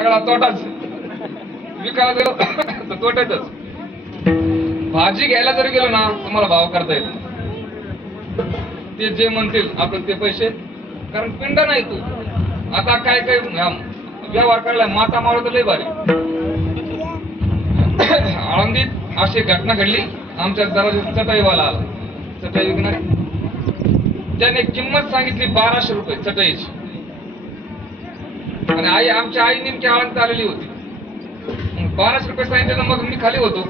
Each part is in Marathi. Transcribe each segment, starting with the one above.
सगळा तोटाच. विकायला गेलो तर तोट्यातच. भाजी घ्यायला जरी गेलो ना तुम्हाला भाव करता येईल. ते जे म्हणतील आपण ते पैसे. कारण पिंड नाही तू. आता काय काय अं, व्यवहार करायला माता मावळ तर लय भारी. आळंदीत अशी घटना घडली. आमच्या दरवाजा चटईवाला आला. चटई विकणार. त्याने किंमत सांगितली बाराशे रुपये चटईची. आणि आई आमची आई नेमकी आळंदीत आलेली होती. मग बाराशे रुपये सांगितले ना मग मी खाली होतो.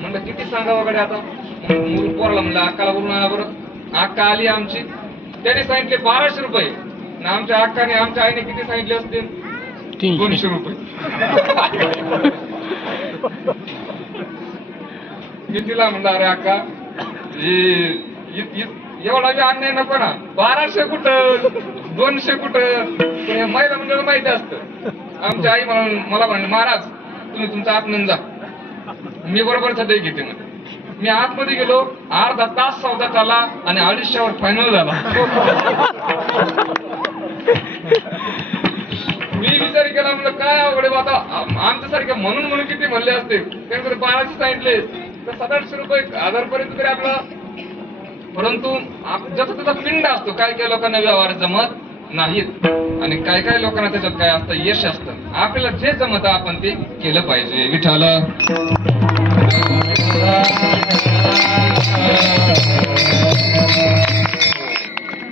म्हणलं किती सांगावं कडे आता? मुलं पोरला म्हणलं अक्काला बोलून आला बरं. अक्का आली आमची. त्याने सांगितले बाराशे रुपये. आणि आमच्या अक्काने आमच्या आईने किती सांगितले असतील? दोनशे रुपये. मी तिला म्हणलं अरे अक्का एवढा बी अन्याय नको ना. बाराशे कुठं? दोनशे कुठं महिला मंडळ माहिती असतं. आमची आई म्हणून मला म्हणले महाराज तुम्ही तुमचा आतमध्ये जा. मी बरोबर सध्या घेते म्हणजे मी आतमध्ये गेलो अर्धा तास सौदा चालला आणि अडीचशेवर फायनल झाला. मी विचार केला म्हणलं काय आवडे बा आता? आमच्यासारखे म्हणून म्हणून किती म्हणले असते? त्यानंतर बाराशे सांगितले. तर सात आठशे रुपये हजार पर्यंत तरी आपला. परंतु जसं ज्याचा त्याचा पिंड असतो काय काय लोकांना व्यवहार जमत नाहीत. आणि काय काय लोकांना त्याच्यात काय असतं? यश असतं. आपल्याला जे जमत आपण ते केलं पाहिजे. विठाल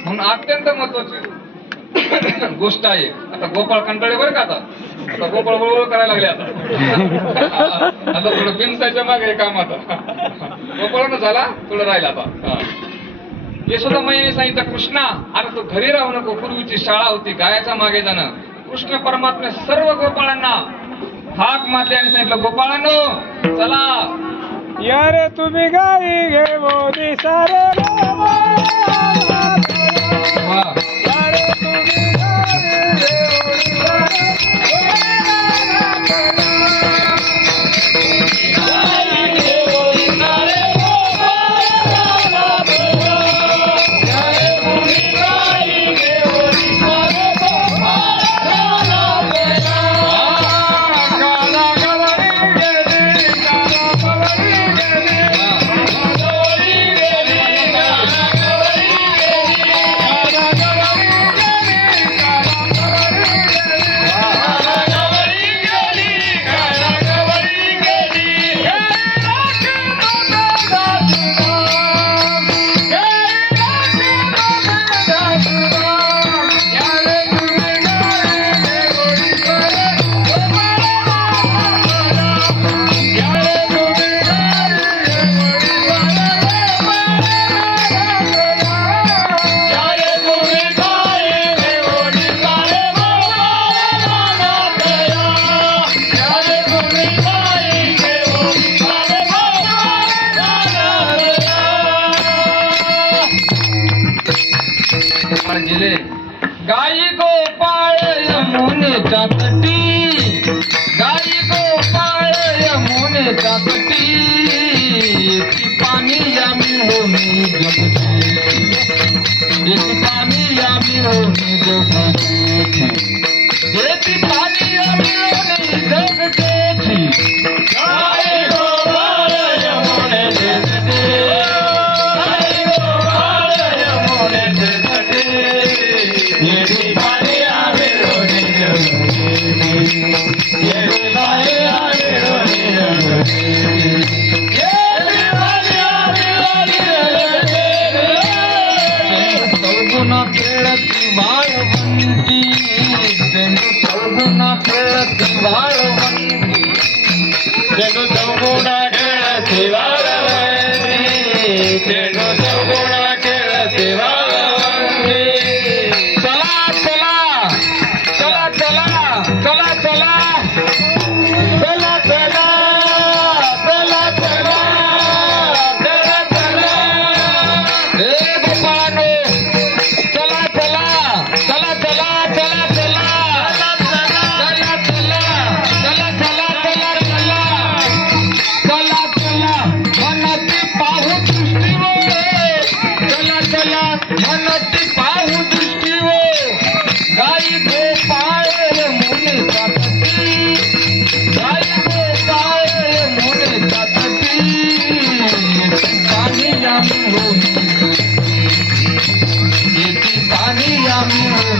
म्हणून अत्यंत महत्वाची गोष्ट आहे. आता गोपाळ कंटाळे बरं का आता? आता गोपाळ बरोबर करायला लागले आता. आता थोडं बिनसायच्या मागे काम आता. गोपाळ झाला थोडं राहिला आता. यशोदा मैयाने सांगितलं कृष्णा अरे तू घरी राहू नको पूर्वीची शाळा होती गायाच्या मागे जाणं. कृष्ण परमात्मे सर्व गोपाळांना हाक मारली आणि सांगितलं गोपाळांनो चला. यारे तुम्ही गाई घे मोदी Vem!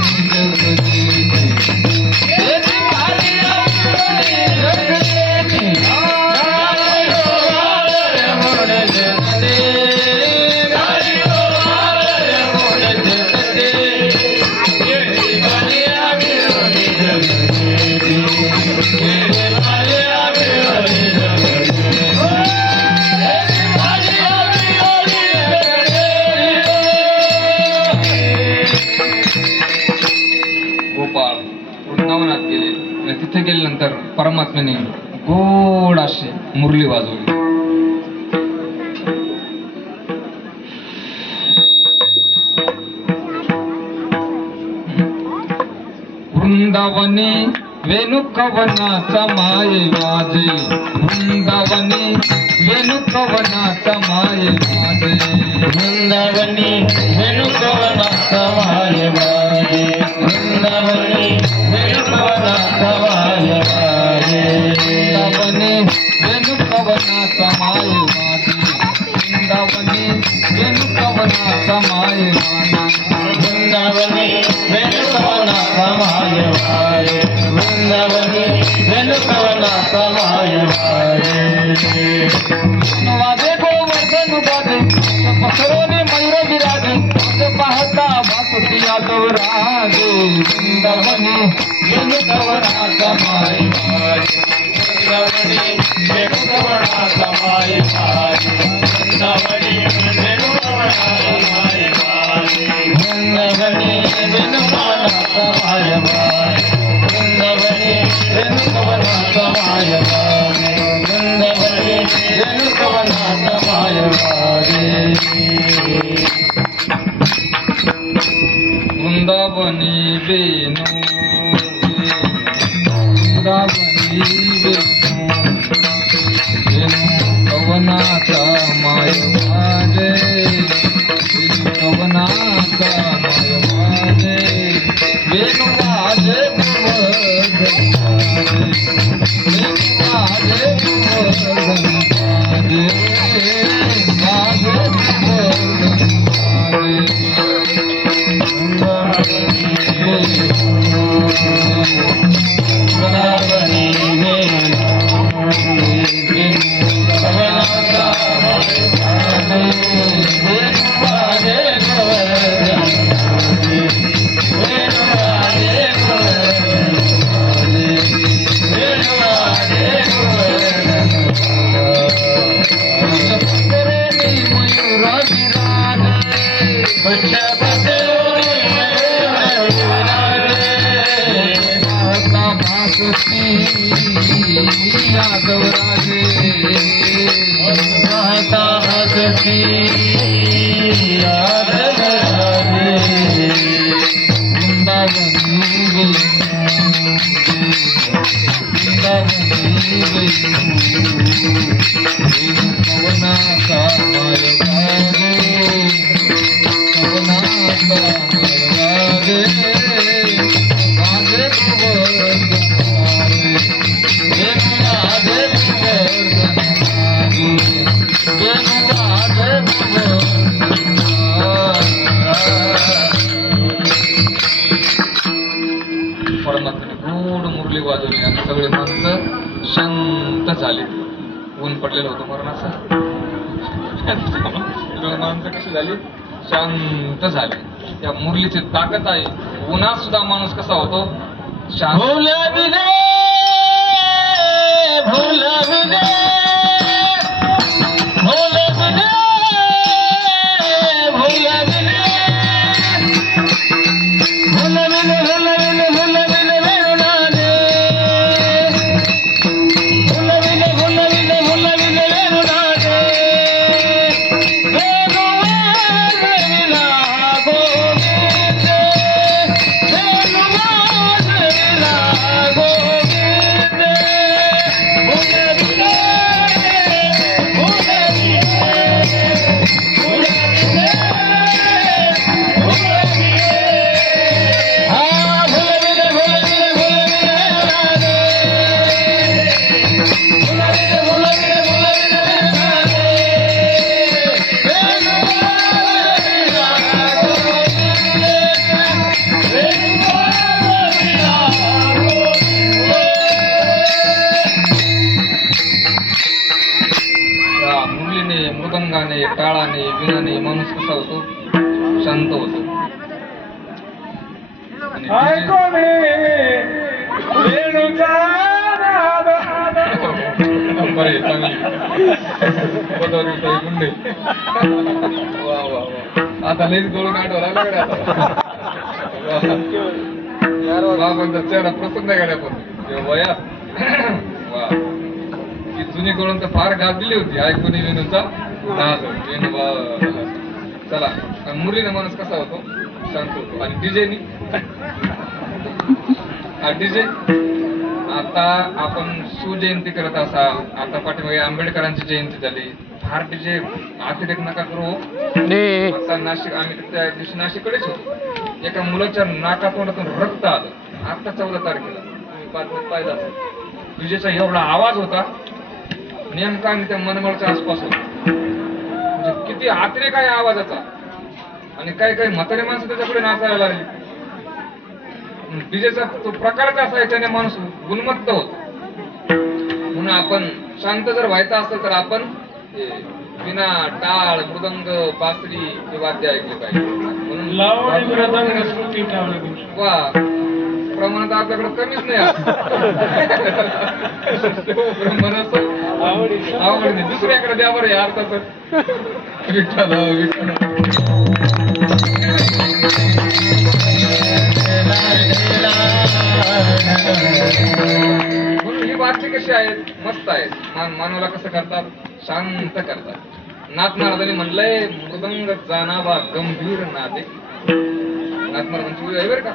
Thank you. परमात्म्याने गोड असे मुरली वाजवली. वृंदावनी वेणुकवनाचा माये वाजे. वृंदावनी वेणुकवनाचा माये वाजे. वृंदावनी वेणुकवनाचा माय वाजे. वृंदावनी वृंदावनी वेणुकवनाचा माये वाजे वृंदावनी वेणुकवनाचा माये वाजे राजे वृंदावनी वेणुकवनाचा माये वाजे वृंदावनी वेणुकवनाचा माय वाजे वृंदावनी वेणुकवनाचा माय वाजे शांत झाले ऊन पडलेलं होतं मरणाचं. सगळे माणसं कशी झाली? शांत झाले. त्या मुरलीची ताकद आहे. उन्हात सुद्धा माणूस कसा होतो? शांत. या मुरलीने मृदंगाने टाळाने विणाने माणूस कसा होतो शांत होतो आणि ऐको मी वेणूचा नाद. बरं आहे, चांगली पदावर येतोय गुंडे वा वा वा आता लईच गोळ काढवा लागला गड्या आता. वा. बाबांचा चेहरा प्रसन्न आहे गड्या पण किंवा ही कळून तर फार गाजलेली होती ऐकून विनूचा नाद विनू वा- चला मुलीने माणूस कसा होतो? शांत होतो. आणि डीजेनी? हा डीजे? आता आपण शिवजयंती करत असाल. आता पाठीमागे आंबेडकरांची जयंती झाली. फार डीजे अतिरेक नका करू आता नाशिक आम्ही त्या दिवशी नाशिककडेच होतो. एका मुलाच्या नाकातोंडातून रक्त आलं. आता चौदा तारखेला. तुम्ही पाहिलं असेल. विजेचा एवढा आवाज होता. नेमका आम्ही त्या मनमळच्या आसपास होतो म्हणजे किती अतिरेक आहे आवाजाचा. आणि काही काही म्हातारे माणसं त्याच्यापुढे नाचायला लागली. डीजेचा तो प्रकारच असा आहे त्याने माणूस गुणमत्त होत. म्हणून आपण शांत जर व्हायचं असेल तर आपण विना टाळ मृदंग बासरी हे वाद्य ऐकले पाहिजे. म्हणून प्रमाणात आपल्याकडे कमीच नाही. ब्रह्मरस आवडी नाही दुसऱ्याकडे द्या बरं या अर्थाचं. विठ्ठल म्हणून ही वाक्य कशी आहेत मस्त आहेत मान मानवाला कसं करतात? शांत करतात. नाथ महाराजांनी म्हणलंय मृदंग जाणावा गंभीर नादे नाथ महाराजांची वेळ आहे बरं का?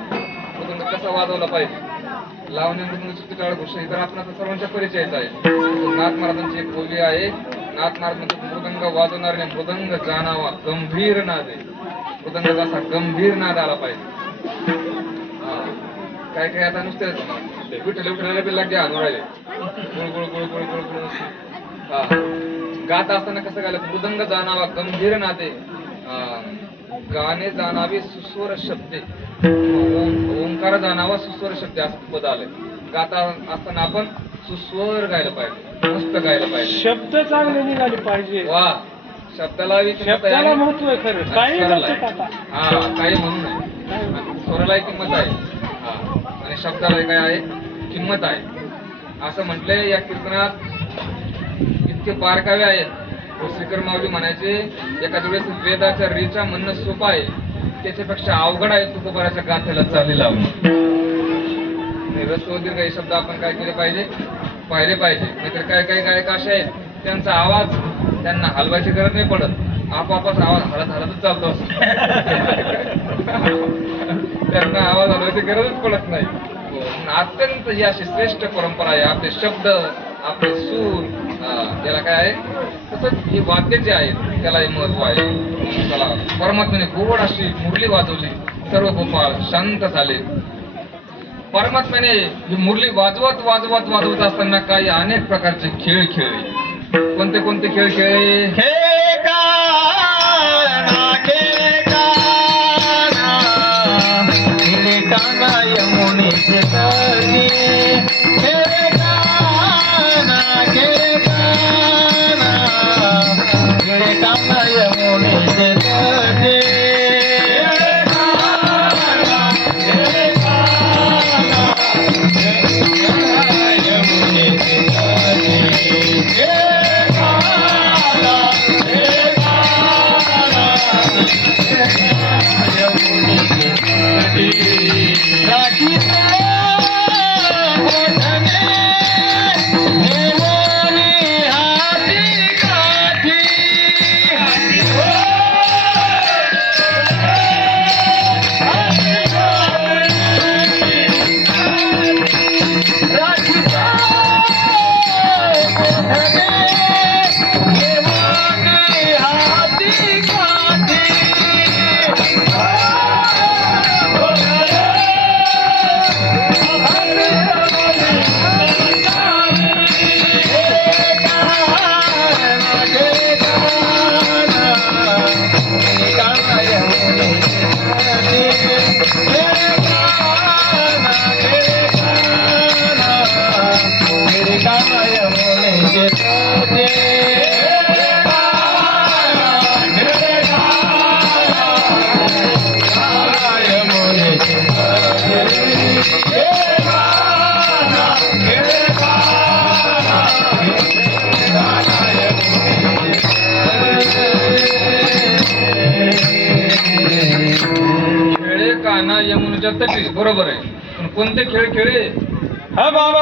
मृदंग कसा वाजवला पाहिजे? लावणी मृदंग चुकीचाळ गोष्ट ही तर आपण सर्वांच्या परिचयाचा आहे. नाथ महाराजांची एक बोली आहे. नाथ महाराज म्हणतात मृदंग वाजवणाऱ्याने मृदंग जाणावा गंभीर नाद. आहे मृदंगाचा असा गंभीर नाद आला पाहिजे. काय काय आता नुसते विठ्ठल विठ्ठलाला बी लागे हानवरायले गुळ गुळ गुळ गुळ गुळ गुळ. हा. गात असताना कसं गायलं मृदंग जाणावा गंभीर नाते अं, गाणे जाणावे सुस्वर शब्दे. ओंकार जाणावा सुस्वर शब्द असं पद आलंय. गाता असताना आपण सुस्वर गायला पाहिजे मस्त गायला पाहिजे. शब्द चांगले निघाले पाहिजे. वा शब्दाला शब्दाला महत्त्व आहे खरं. काही स्वराला हा काही म्हणून स्वरालाही किंमत आहे. हा आणि शब्दाला काय आहे? किंमत आहे. असं म्हटलंय या कीर्तनात इतके बारकावे आहेत. श्रीकर माऊली म्हणायचे एखाद्या वेळेस वेदाच्या रीचा म्हणणं सोपं आहे. त्याच्यापेक्षा अवघड आहे तुकोबाराच्या गाथेला चालली लावणं. दीर्घ हे शब्द आपण काय केले पाहिजे? पाहिले पाहिजे. नाहीतर काय काही गायक असे आहेत त्यांचा आवाज त्यांना हलवायची गरज नाही पडत. आपापच आवाज हलत हलतच चालतो असतो. त्यांना आवाज हलवायची गरजच पडत नाही. अत्यंत ही अशी श्रेष्ठ परंपरा आहे. आपले शब्द आपले सूर त्याला काय आहे? तसंच हे वाद्य जे आहेत त्यालाही महत्त्व आहे. चला परमात्म्याने गोड अशी मुरली वाजवली. सर्व गोपाळ शांत झाले. परमात्म्याने ही मुरली वाजवत वाजवत वाजवत असताना काही अनेक प्रकारचे खेळ खेळले. कोणते कोणते खेळ खेळले? पंच्याहत्तर वीस बरोबर आहे पण कोणते खेळ खेळले हा बाबा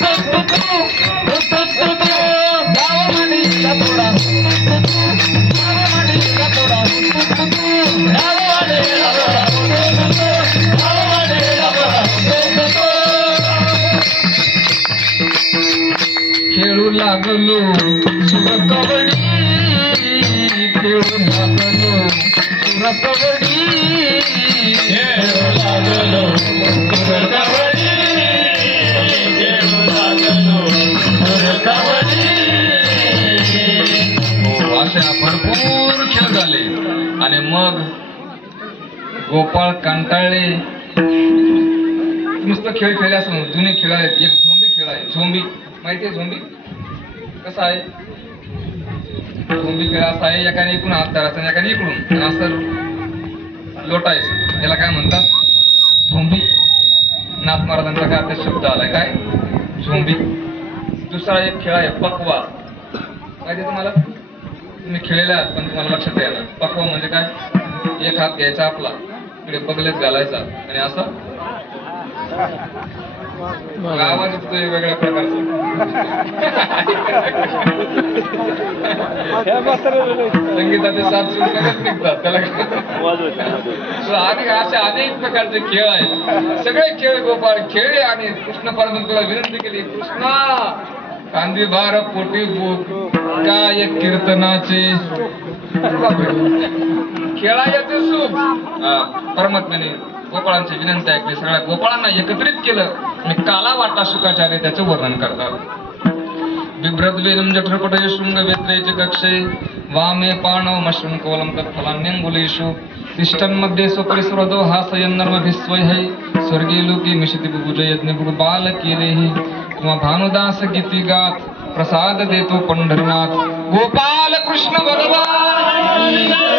गोपाळ कंटाळले नुसतं खेळ खेळले असं जुने खेळ आहेत. एक झोंबी खेळ आहे. झोंबी. माहिती आहे झोंबी? कसा आहे? झोंबी खेळ असा आहे एकाने इकडून हात धरायचा आणि एकाने इकडून. असं लोटायचं. याला काय म्हणतात? झोंबी. नाथ महाराजांचा काय आता शब्द आलाय? काय? झोंबी. दुसरा एक खेळ आहे पकवा. माहिती आहे तुम्हाला? तुम्ही खेळलेले आहात पण तुम्हाला लक्षात यायला पकवा म्हणजे काय? एक हात घ्यायचा आपला. इकडे बगलेत घालायचा. आणि असं? आवाज येतोय वेगळ्या प्रकारचा. संगीताचे सात सूर निघतात. त्याला आणि असे अनेक प्रकारचे खेळ आहेत. सगळे खेळ गोपाळ खेळले आणि कृष्ण परमेश्वराला विनंती केली कृष्णा कांदी बार पोटी भूक काय कीर्तनाचे? खेळायचे सुख हा, परमात्म्याने गोपाळांची विनंती ऐकली. सगळ्या गोपाळांना एकत्रित केलं. आणि काला वाटा सुखाचार्य त्याचं वर्णन करतात. बिभ्रद्वेदं जठरपटये शृंग च कक्षे वामे पाणौ मशृङ्कोलं तत्फलान्यङ्गुलीषु तिष्ठन्मध्ये स्वपरिस्वरदो हासयन्नर्मभिस्वैः स्वर्गे लोके मिशिति बुभुजयज्ञ बालकेलेहि किंवा भानुदास गीती गात प्रसाद देतो पंढरीनाथ। गोपाल कृष्ण भगवान!